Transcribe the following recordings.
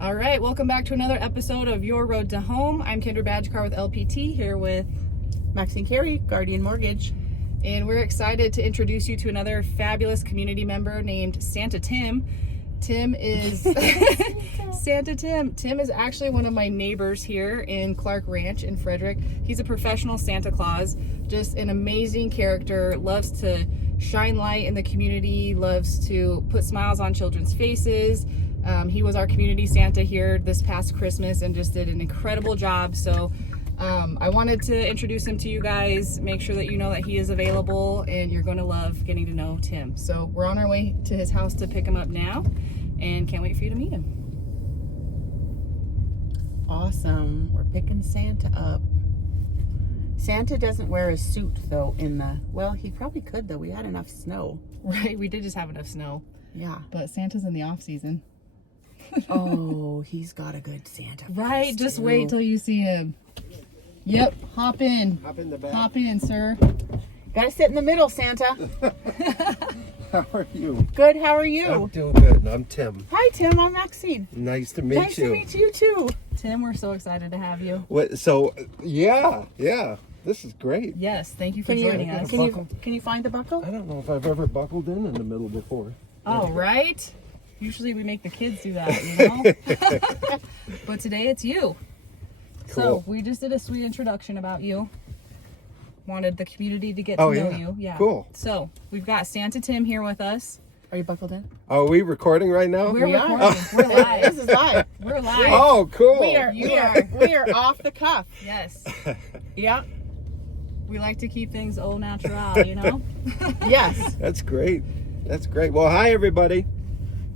All right, welcome back to another episode of Your Road to Home. I'm Kendra Badgcar with LPT, here with Maxine Carey, Guardian Mortgage. And we're excited to introduce you to another fabulous community member named Santa Tim. Tim is Santa Tim. Tim is actually one of my neighbors here in Clark Ranch in Frederick. He's a professional Santa Claus, just an amazing character, loves to shine light in the community, loves to put smiles on children's faces. He was our community Santa here this past Christmas and just did an incredible job. So I wanted to introduce him to you guys, make sure that you know that he is available and you're going to love getting to know Tim. So we're on our way to his house to pick him up now and can't wait for you to meet him. Awesome. We're picking Santa up. Santa doesn't wear a suit though well, he probably could though. We had enough snow. Right, we did just have enough snow. Yeah. But Santa's in the off season. Oh, he's got a good Santa face, right, just too. wait till you see him. Yep, hop in. Hop in the back. Hop in, sir. Gotta sit in the middle, Santa. How are you? Good, how are you? I'm doing good. I'm Tim. Hi, Tim. I'm Maxine. Nice to meet Nice you. to meet you, too. Tim, we're so excited to have you. Yeah. This is great. Yes, thank you for joining us. Can you find the buckle? I don't know if I've ever buckled in the middle before. Oh, right? Usually we make the kids do that, you know? But today it's you. So Cool. we just did a sweet introduction about you. Wanted the community to get to know you. Yeah. Cool. So we've got Santa Tim here with us. Are you buckled in? Are we recording right now? We're We are. recording. We're live. This is live. We're live. Oh, cool. We are off the cuff. Yes. Yeah. We like to keep things au natural, you know? Yes. That's great. That's great. Well, hi, everybody.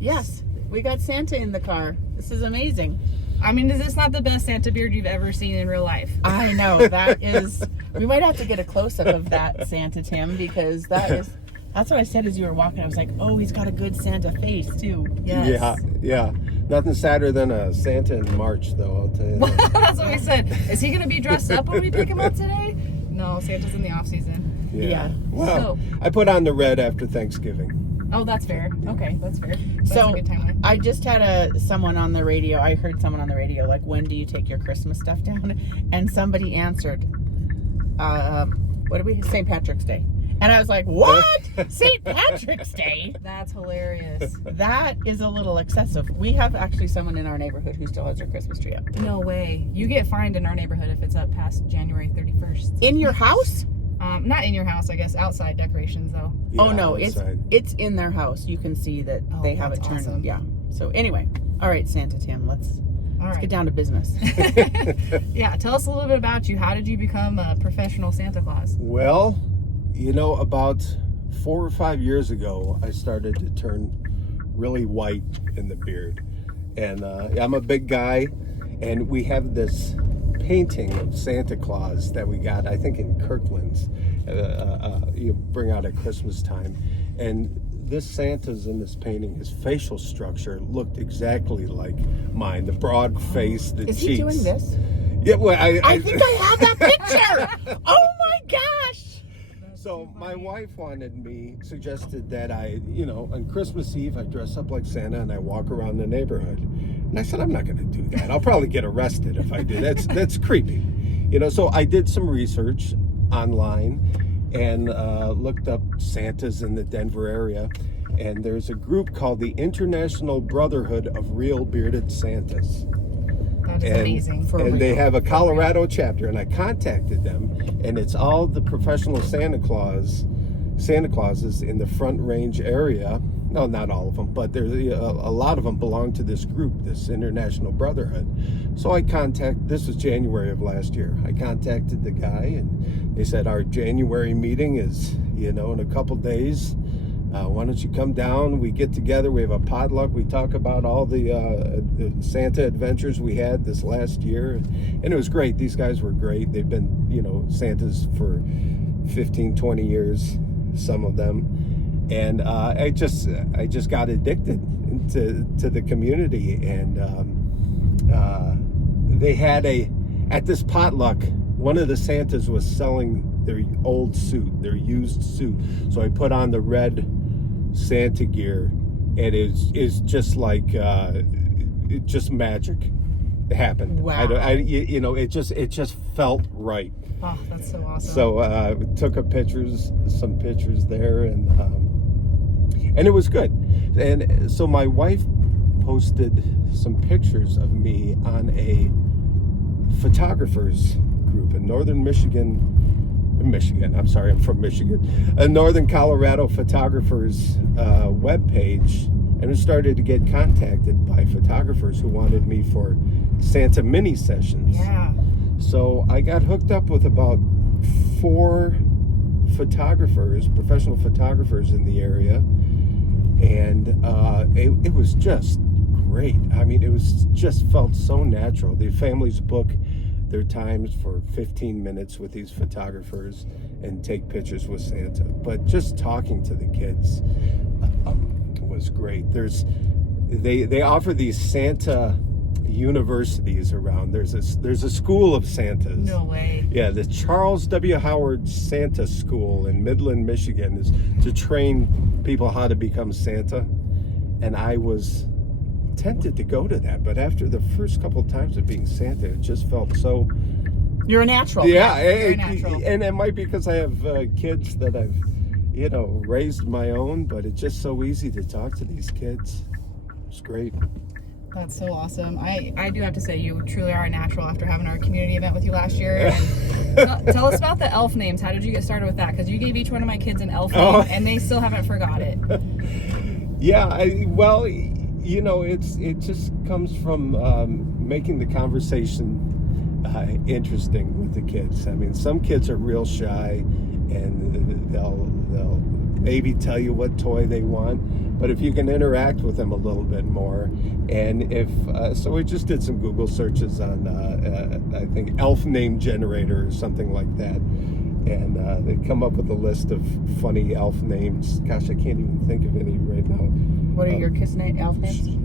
Yes. We got Santa in the car. This is amazing. I mean, is this not the best Santa beard you've ever seen in real life? I know. That is... We might have to get a close-up of that Santa, Tim, because that's what I said as you were walking. I was like, oh, he's got a good Santa face, too. Yes. Yeah. Nothing sadder than a Santa in March, though, I'll tell you that. That's what we said. Is he going to be dressed up when we pick him up today? No, Santa's in the off season. Yeah. Well, I put on the red after Thanksgiving. Oh, that's fair. Okay, that's fair. That's a good timeline. I just had someone on the radio. I heard someone on the radio, like, when do you take your Christmas stuff down? And somebody answered, what did we, St. Patrick's Day. And I was like, what? St. Patrick's Day? That's hilarious. That is a little excessive. We have actually someone in our neighborhood who still has their Christmas tree up. No way. You get fined in our neighborhood if it's up past January 31st. In your house? Not in your house, I guess. Outside decorations, though. Yeah, Oh, no. outside. It's in their house. You can see that they have it that's turned. awesome. Yeah. So anyway. All right, Santa Tim, let's get down to business. Yeah, tell us a little bit about you. How did you become a professional Santa Claus? Well, about 4 or 5 years ago, I started to turn really white in the beard. And I'm a big guy, and we have this painting of Santa Claus that we got, I think, in Kirkland's. You bring out at Christmas time. And this Santa's in this painting, his facial structure looked exactly like mine. The broad face, the Is cheeks. he doing this? Yeah, well, I think I have that picture. Oh my gosh. So my wife suggested that I, on Christmas Eve, I dress up like Santa and I walk around the neighborhood. And I said, I'm not going to do that. I'll probably get arrested if I do. That's creepy. So I did some research online and looked up Santas in the Denver area. And there's a group called the International Brotherhood of Real Bearded Santas. That is amazing. And they have a Colorado chapter, and I contacted them, and it's all the professional Santa Clauses in the Front Range area. No, not all of them, but there's a lot of them belong to this group, this International Brotherhood. So this was January of last year. I contacted the guy, and they said, our January meeting is, in a couple days. Why don't you come down? We get together. We have a potluck. We talk about all the Santa adventures we had this last year. And it was great. These guys were great. They've been, Santas for 15, 20 years, some of them. And I just got addicted to the community. And they had at this potluck, one of the Santas was selling their old suit, their used suit. So I put on the red Santa gear, and it's just like it just magic happened. Wow. It just felt right. Oh, that's so awesome. So we took some pictures there, and it was good. And so my wife posted some pictures of me on a photographers group in northern Michigan. I'm sorry, I'm from Michigan. A northern Colorado photographers webpage, and I started to get contacted by photographers who wanted me for Santa mini sessions. Yeah. So I got hooked up with about 4 photographers, professional photographers in the area, and it was just great. I mean, just felt so natural. The families book their times for 15 minutes with these photographers and take pictures with Santa. But just talking to the kids was great. They offer these Santa universities around. There's a school of Santas. No way. Yeah, the Charles W. Howard Santa School in Midland, Michigan is to train people how to become Santa. And I was tempted to go to that, but after the first couple of times of being Santa, it just felt so... You're a natural. Yeah, you're a natural. and it might be because I have kids that I've, raised my own, but it's just so easy to talk to these kids. It's great. That's so awesome. I do have to say, you truly are a natural after having our community event with you last year. And tell us about the elf names. How did you get started with that? Because you gave each one of my kids an elf name, and they still haven't forgot it. Yeah, it just comes from making the conversation interesting with the kids. I mean, some kids are real shy, and they'll maybe tell you what toy they want, but if you can interact with them a little bit more, and so we just did some Google searches on I think elf name generator or something like that, and they come up with a list of funny elf names. Gosh, I can't even think of any right now. What are your kids' elf names?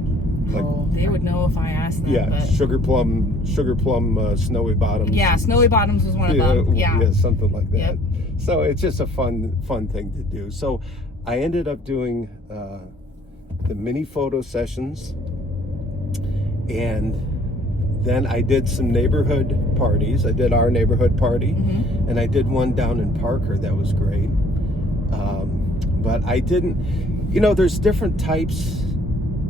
They would know if I asked them. Yeah, but... sugar plum, Snowy Bottoms. Yeah, Snowy Bottoms was one of them. Yeah, something like that. Yep. So it's just a fun thing to do. So I ended up doing the mini photo sessions, and then I did some neighborhood parties. I did our neighborhood party, and I did one down in Parker that was great. But I didn't, there's different types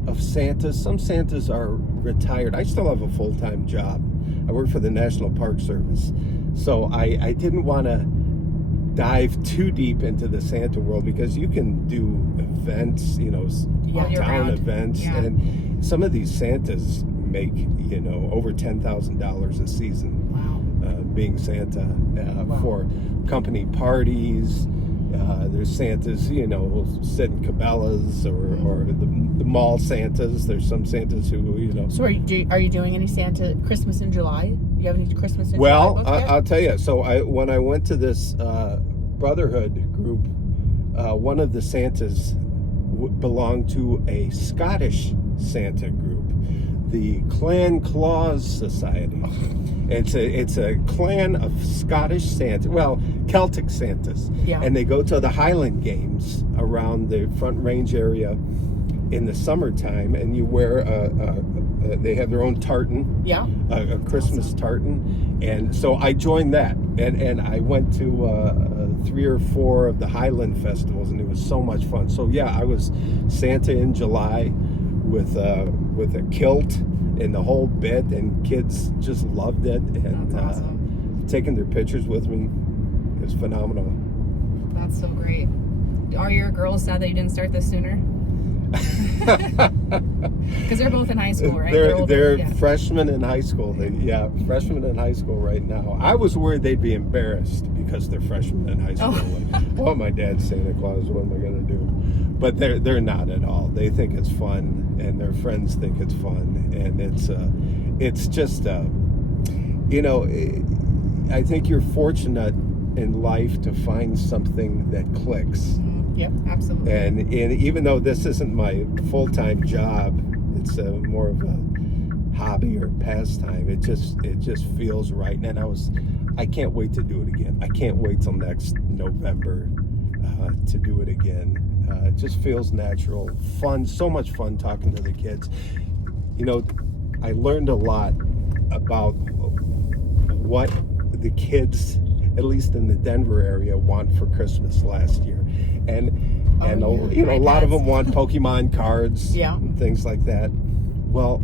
of Santas. Some Santas are retired. I still have a full-time job. I work for the National Park Service. So I didn't want to dive too deep into the Santa world, because you can do events, town events, and some of these Santas make, over $10,000 a season. Wow. Being Santa for company parties. There's Santas, will sit in Cabela's or the mall Santas. There's some Santas who, So are you doing any Santa Christmas in July? You have any Christmas in July? Well, I'll tell you. So when I went to this brotherhood group, one of the Santas belonged to a Scottish Santa group, the Clan Claus Society. It's a clan of Scottish Santa, Celtic Santas, and they go to the Highland Games around the Front Range area in the summertime, and you wear they have their own tartan, a Christmas tartan, and so I joined that, and I went to 3 or 4 of the Highland festivals, and it was so much fun. So I was Santa in July with a kilt and the whole bit, and kids just loved it, and That's awesome. Taking their pictures with me, it was phenomenal. That's so great. Are your girls sad that you didn't start this sooner? Because they're both in high school, right? They're freshmen in high school. Freshmen in high school right now. I was worried they'd be embarrassed because they're freshmen in high school. Like, my dad's Santa Claus. What am I going to do? But they're not at all. They think it's fun, and their friends think it's fun, and it's just I think you're fortunate in life to find something that clicks. Yep, absolutely. And even though this isn't my full-time job, it's more of a hobby or pastime. It just feels right, and I can't wait to do it again. I can't wait till next November to do it again. It just feels natural, fun, so much fun talking to the kids. you know, I learned a lot about what the kids, at least in the Denver area, want for Christmas last year. And you know, a lot of them want Pokemon cards, and things like that. Well,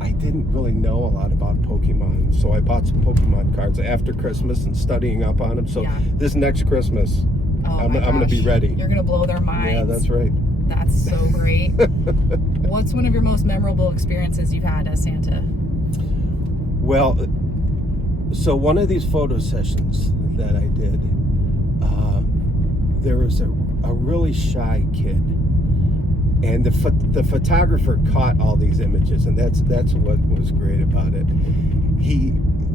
I didn't really know a lot about Pokemon, so I bought some Pokemon cards after Christmas and studying up on them. So this next Christmas, I'm going to be ready. You're going to blow their minds. Yeah, that's right. That's so great. What's one of your most memorable experiences you've had as Santa? Well, so one of these photo sessions that I did, there was a really shy kid, and the photographer caught all these images, and that's what was great about it.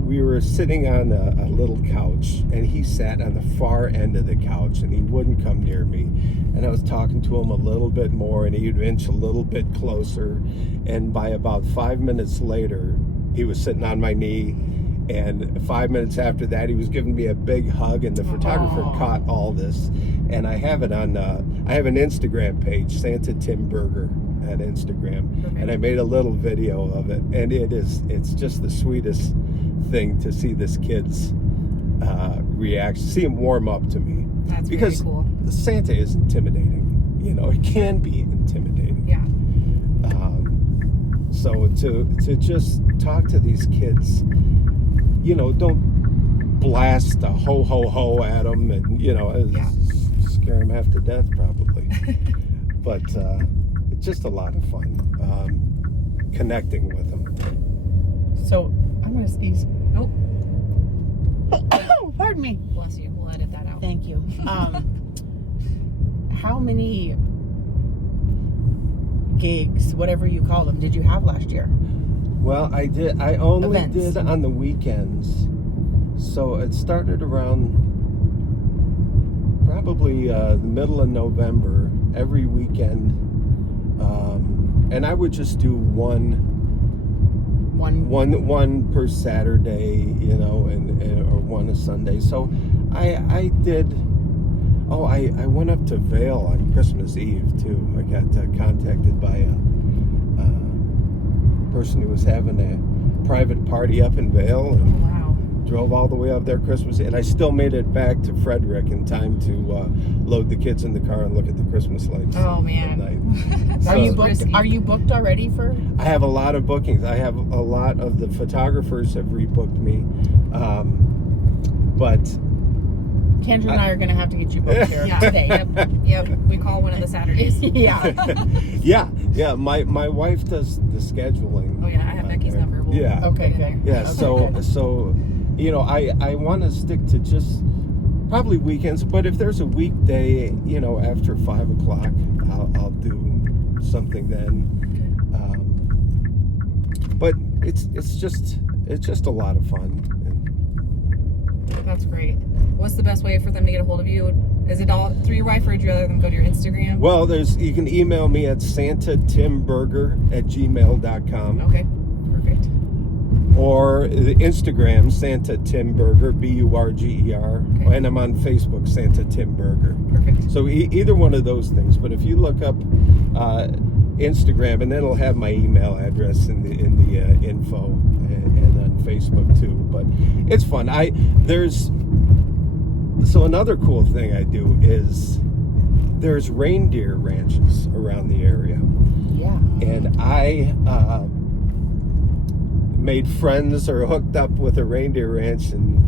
We were sitting on a little couch, and he sat on the far end of the couch, and he wouldn't come near me. And I was talking to him a little bit more, and he'd inch a little bit closer. And by about 5 minutes later, he was sitting on my knee. And 5 minutes after that, he was giving me a big hug, and the photographer caught all this. And I have it on, I have an Instagram page, Santa Tim Burger at Instagram. And I made a little video of it. And it's just the sweetest thing to see this kid's reaction, see him warm up to me. That's because very cool. Santa is intimidating. You know, it can be intimidating. Yeah. So to just talk to these kids, you know, don't blast a ho ho ho at them, and you know, scare them half to death probably. But it's just a lot of fun connecting with them. So I'm gonna sneeze. Oh, Pardon me. bless you. We'll edit that out. Thank you. How many gigs, whatever you call them, did you have last year? Well, I only Events. did on the weekends. So it started around probably the middle of November, every weekend. And I would just do one per Saturday, you know, and or one a Sunday. So I did. Oh, I went up to Vail on Christmas Eve too. I got contacted by a person who was having a private party up in Vail, and drove all the way up there Christmas, and I still made it back to Frederick in time to load the kids in the car and look at the Christmas lights. Oh man! At night. Are you booked already for? I have a lot of bookings. I have a lot of the photographers have rebooked me, but Kendra and I are going to have to get you booked here today. Yep. We call one of the Saturdays. Yeah. Yeah. My wife does the scheduling. Oh yeah, I have Becky's number. We'll Okay. put it in there. Yeah. So you know, I want to stick to just probably weekends. But if there's a weekday, you know, after 5 o'clock, I'll do something then. But it's just a lot of fun. That's great. What's the best way for them to get a hold of you? Is it all through your wife, or would you rather them go to your Instagram? Well, you can email me at santatimburger@gmail.com. Okay, perfect. Or the Instagram, Santa Tim Burger, BURGER, and I'm on Facebook, Santa Tim Burger. Perfect. So either one of those things. But if you look up Instagram, and then it'll have my email address in the info, and on Facebook too. But it's fun. So another cool thing I do is there's reindeer ranches around the area. Yeah. And I made friends or hooked up with a reindeer ranch in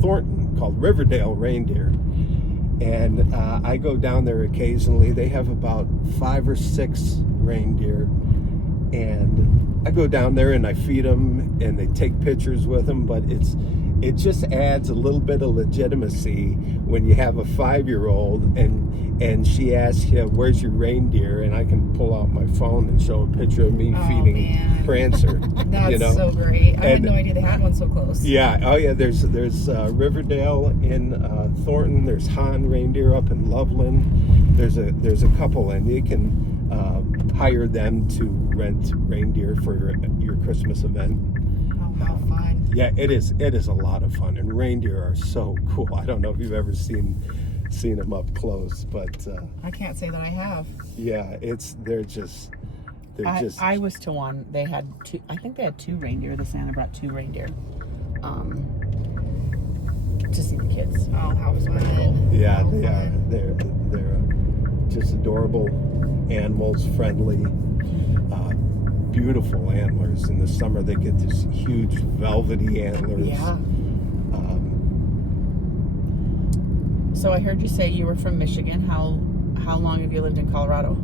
Thornton called Riverdale Reindeer. And I go down there occasionally. They have about 5 or 6 reindeer. And I go down there and I feed them, and they take pictures with them. But it just adds a little bit of legitimacy when you have a 5-year-old and she asks you, "Where's your reindeer?" And I can pull out my phone and show a picture of me feeding Prancer. That's you know? so great. I had no idea they had one so close. Yeah. Oh yeah. There's Riverdale in Thornton. There's Han reindeer up in Loveland. There's a couple, and you can hire them to rent reindeer for your Christmas event. Oh, how fun. Yeah, it is a lot of fun, and reindeer are so cool. I don't know if you've ever seen them up close, but I can't say that I have. yeah, they're They're just. I was to one. They had two. I think they had 2 reindeer. The Santa brought 2 reindeer. To see the kids. Oh, how was pretty fun. cool. Yeah, they are. They're just adorable animals, friendly, beautiful antlers. In the summer, they get this huge velvety antlers. Yeah. So I heard you say you were from Michigan. How long have you lived in Colorado?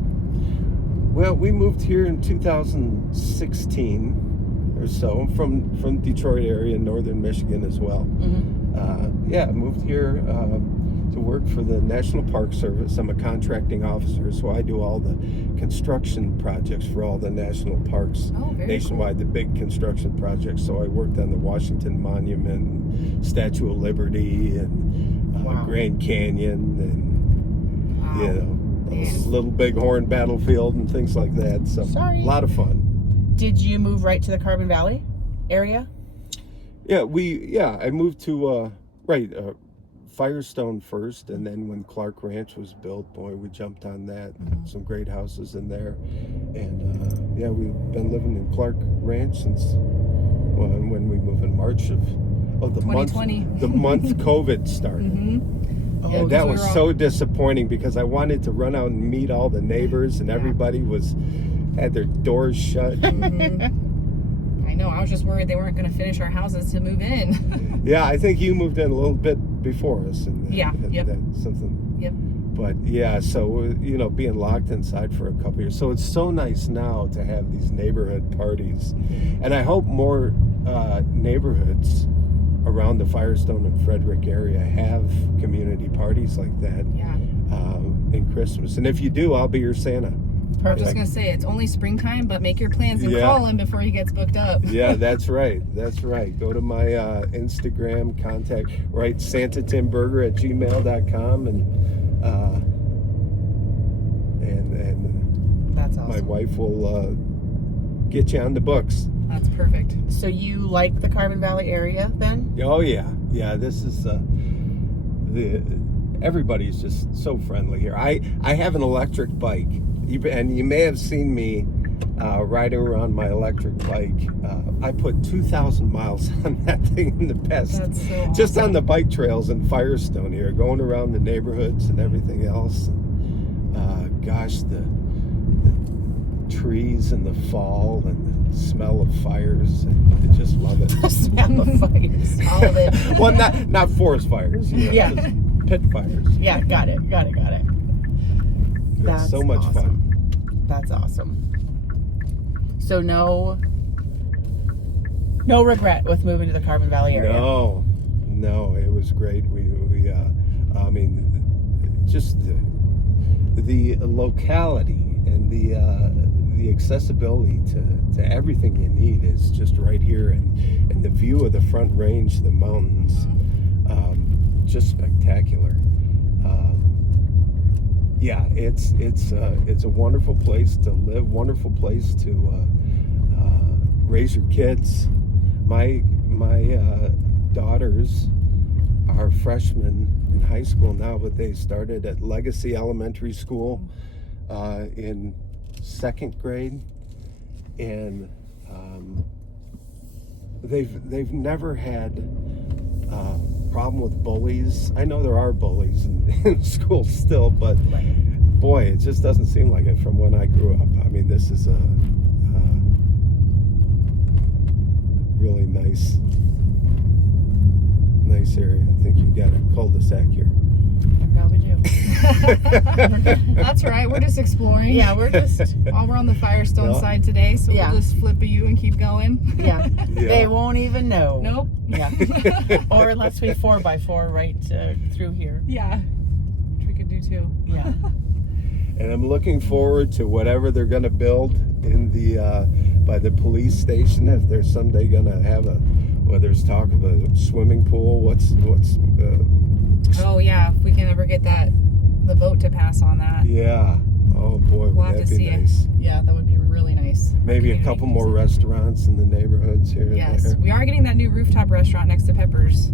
Well, we moved here in 2016 or so. I'm from Detroit area, northern Michigan as well. Mm-hmm. I moved here to work for the National Park Service. I'm a contracting officer, so I do all the construction projects for all the national parks nationwide, the big construction projects. So I worked on the Washington Monument, Statue of Liberty, and Grand Canyon, and Little Bighorn Battlefield and things like that. So a lot of fun. Did you move right to the Carbon Valley area? Yeah, I moved to Firestone first, and then when Clark Ranch was built, boy, we jumped on that. Some great houses in there, and we've been living in Clark Ranch since when we moved in March of the 2020. month COVID started. And that was so disappointing because I wanted to run out and meet all the neighbors, and everybody had their doors shut. I know. I was just worried they weren't going to finish our houses to move in. Yeah, I think you moved in a little bit before us. And something. Yep. But yeah, so being locked inside for a couple years. So it's so nice now to have these neighborhood parties, and I hope more neighborhoods around the Firestone and Frederick area have community parties like that in Christmas. And if you do, I'll be your Santa. I was just going to say, it's only springtime, but make your plans and call him before he gets booked up. Yeah, that's right. That's right. Go to my Instagram, write santatimburger@gmail.com, and that's awesome. My wife will get you on the books. That's perfect. So you like the Carbon Valley area then? Oh yeah. This is everybody's just so friendly here. I have an electric bike, and you may have seen me riding around my electric bike. I put 2,000 miles on that thing in the past. That's so awesome. Just on the bike trails in Firestone here, going around the neighborhoods and everything else. The trees in the fall and the smell of fires. I just love it. The smell of fires. All of it. Well, not forest fires. Just pit fires. Yeah, got it. It's so much fun. That's awesome. So no regret with moving to the Carbon Valley area. No, it was great. Just the locality and the accessibility to everything you need is just right here, and the view of the Front Range, the mountains, just spectacular. It's a wonderful place to live, wonderful place to raise your kids. My daughters are freshmen in high school now, but they started at Legacy Elementary School in 2nd grade, and they've never had a problem with bullies. I know there are bullies in school still, but boy, it just doesn't seem like it from when I grew up. I mean, this is a really nice area. I think you got a cul-de-sac here. I probably do. That's right. We're just exploring. Yeah, we're on the Firestone side today, so we'll just flip a U and keep going. Yeah. They won't even know. Nope. Yeah. Or unless we 4x4 right through here. Yeah. Which we could do too. Yeah. And I'm looking forward to whatever they're going to build in by the police station. If they're someday going to have whether it's talk of a swimming pool, oh yeah, if we can ever get the vote to pass on that. Yeah. Oh boy, we'll would that be nice. Yeah, that would be really nice. Maybe a couple more restaurants in the neighborhoods here. Yes, and there. we are getting that new rooftop restaurant next to Pepper's.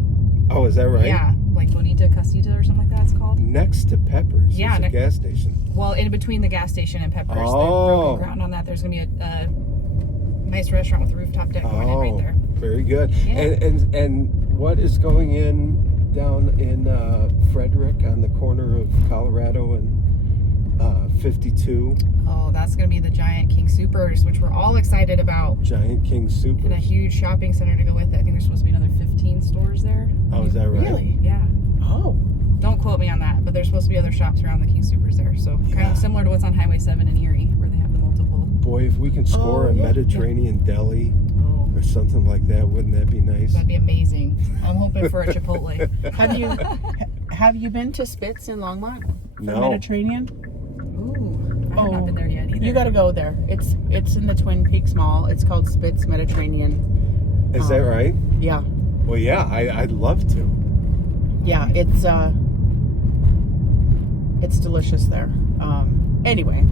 Oh, is that right? Yeah, like Bonita Casita or something like that it's called. Next to Pepper's. Yeah, There's a gas station. Well, in between the gas station and Pepper's, Oh. they're broken ground on that. There's going to be a nice restaurant with a rooftop deck going in right there. Very good. Yeah. And what is going in down in Frederick on the corner of Colorado and 52? Oh, that's going to be the Giant King Supers, which we're all excited about. Giant King Super. And a huge shopping center to go with it. I think there's supposed to be another 15 stores there. Oh, is that right? Really? Yeah. Oh. Don't quote me on that, but there's supposed to be other shops around the King Supers there. So kind of similar to what's on Highway 7 in Erie, where they have the multiple. Boy, if we can score a Mediterranean deli Oh, or something like that, wouldn't that be nice? that'd be amazing. I'm hoping for a Chipotle. Have you been to Spitz in Longmont? No. Mediterranean? Ooh, I have not been there yet either. You got to go there. It's in the Twin Peaks Mall. It's called Spitz Mediterranean. Is that right? Yeah. Well, yeah, I'd love to. Yeah, it's delicious there. Anyway,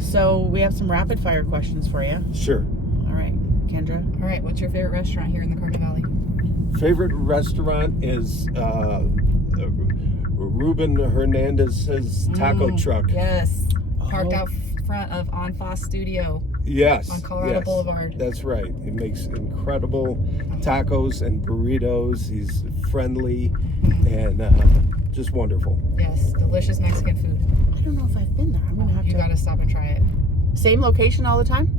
so we have some rapid fire questions for you. Sure. All right, Kendra. All right, what's your favorite restaurant here in the Carter Valley? Favorite restaurant is Ruben Hernandez's taco truck. Yes. Parked Oh. out front of Onfoss Studio Yes. on Colorado yes. Boulevard. That's right. He makes incredible tacos and burritos. He's friendly and just wonderful. Yes, delicious Mexican food. I don't know if I've been there. I'm gonna have You to. gotta stop and try it. Same location all the time?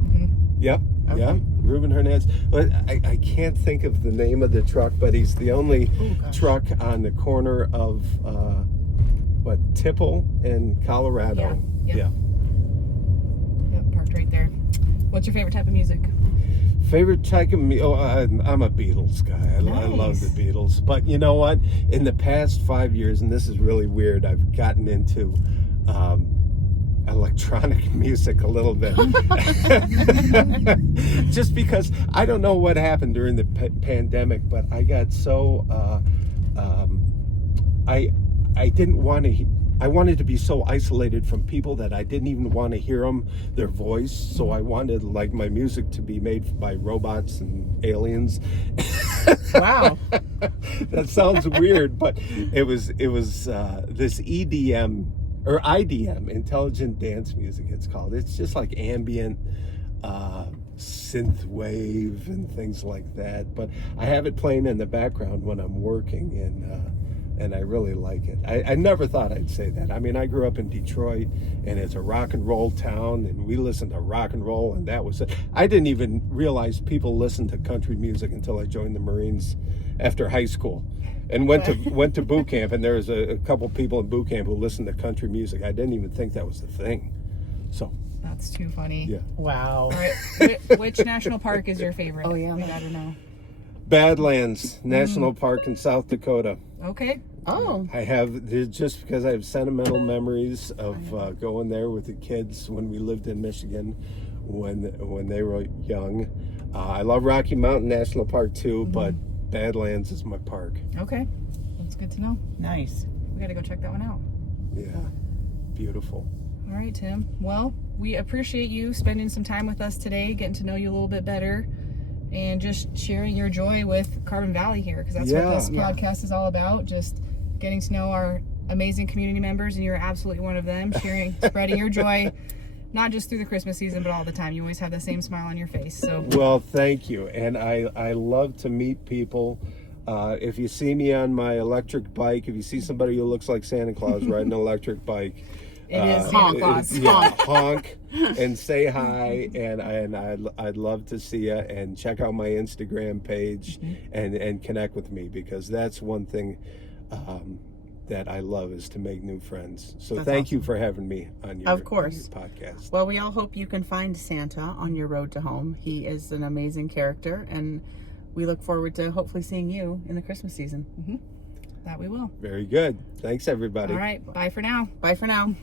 Yep. Okay. Yeah. Ruben Hernandez. But I can't think of the name of the truck, but he's the only truck on the corner of Tipple and Colorado. Yeah. Yep. Yep, parked right there. What's your favorite type of music? Favorite type of I'm a Beatles guy. I love the Beatles. But you know what? In the past 5 years, and this is really weird, I've gotten into electronic music a little bit. Just because I don't know what happened during the pandemic, but I got so I didn't want to. I wanted to be so isolated from people that I didn't even want to hear their voice. So I wanted like my music to be made by robots and aliens. Wow. That sounds weird, but it was this EDM or IDM, intelligent dance music. It's called. It's just like ambient synth wave and things like that. But I have it playing in the background when I'm working, and I really like it. I never thought I'd say that. I mean, I grew up in Detroit, and it's a rock and roll town, and we listened to rock and roll, and that was it. I didn't even realize people listened to country music until I joined the Marines after high school, and went to boot camp, and there was a couple people in boot camp who listened to country music. I didn't even think that was a thing. So That's too funny. yeah. Wow. All right, which national park is your favorite? Oh, yeah. We gotta know. Badlands National Park in South Dakota. Okay. Oh. I have, just because I have sentimental memories of going there with the kids when we lived in Michigan when they were young. I love Rocky Mountain National Park too, but Badlands is my park. Okay. That's good to know. Nice. We gotta go check that one out. Yeah, beautiful. All right, Tim. Well, we appreciate you spending some time with us today, getting to know you a little bit better, and just sharing your joy with Carbon Valley here, because that's what this podcast is all about. Just getting to know our amazing community members, and you're absolutely one of them. Spreading your joy, not just through the Christmas season, but all the time. You always have the same smile on your face. So. Well, thank you, and I love to meet people. If you see me on my electric bike, if you see somebody who looks like Santa Claus riding an electric bike, It is Santa Claus. Honk and say hi, and I'd love to see you, and check out my Instagram page and connect with me, because that's one thing that I love, is to make new friends. So That's thank you awesome. for having me on your, Of course. on your podcast. Well, we all hope you can find Santa on your road to home. He is an amazing character, and we look forward to hopefully seeing you in the Christmas season. That we will. Very good. Thanks, everybody. All right. Bye for now. Bye for now.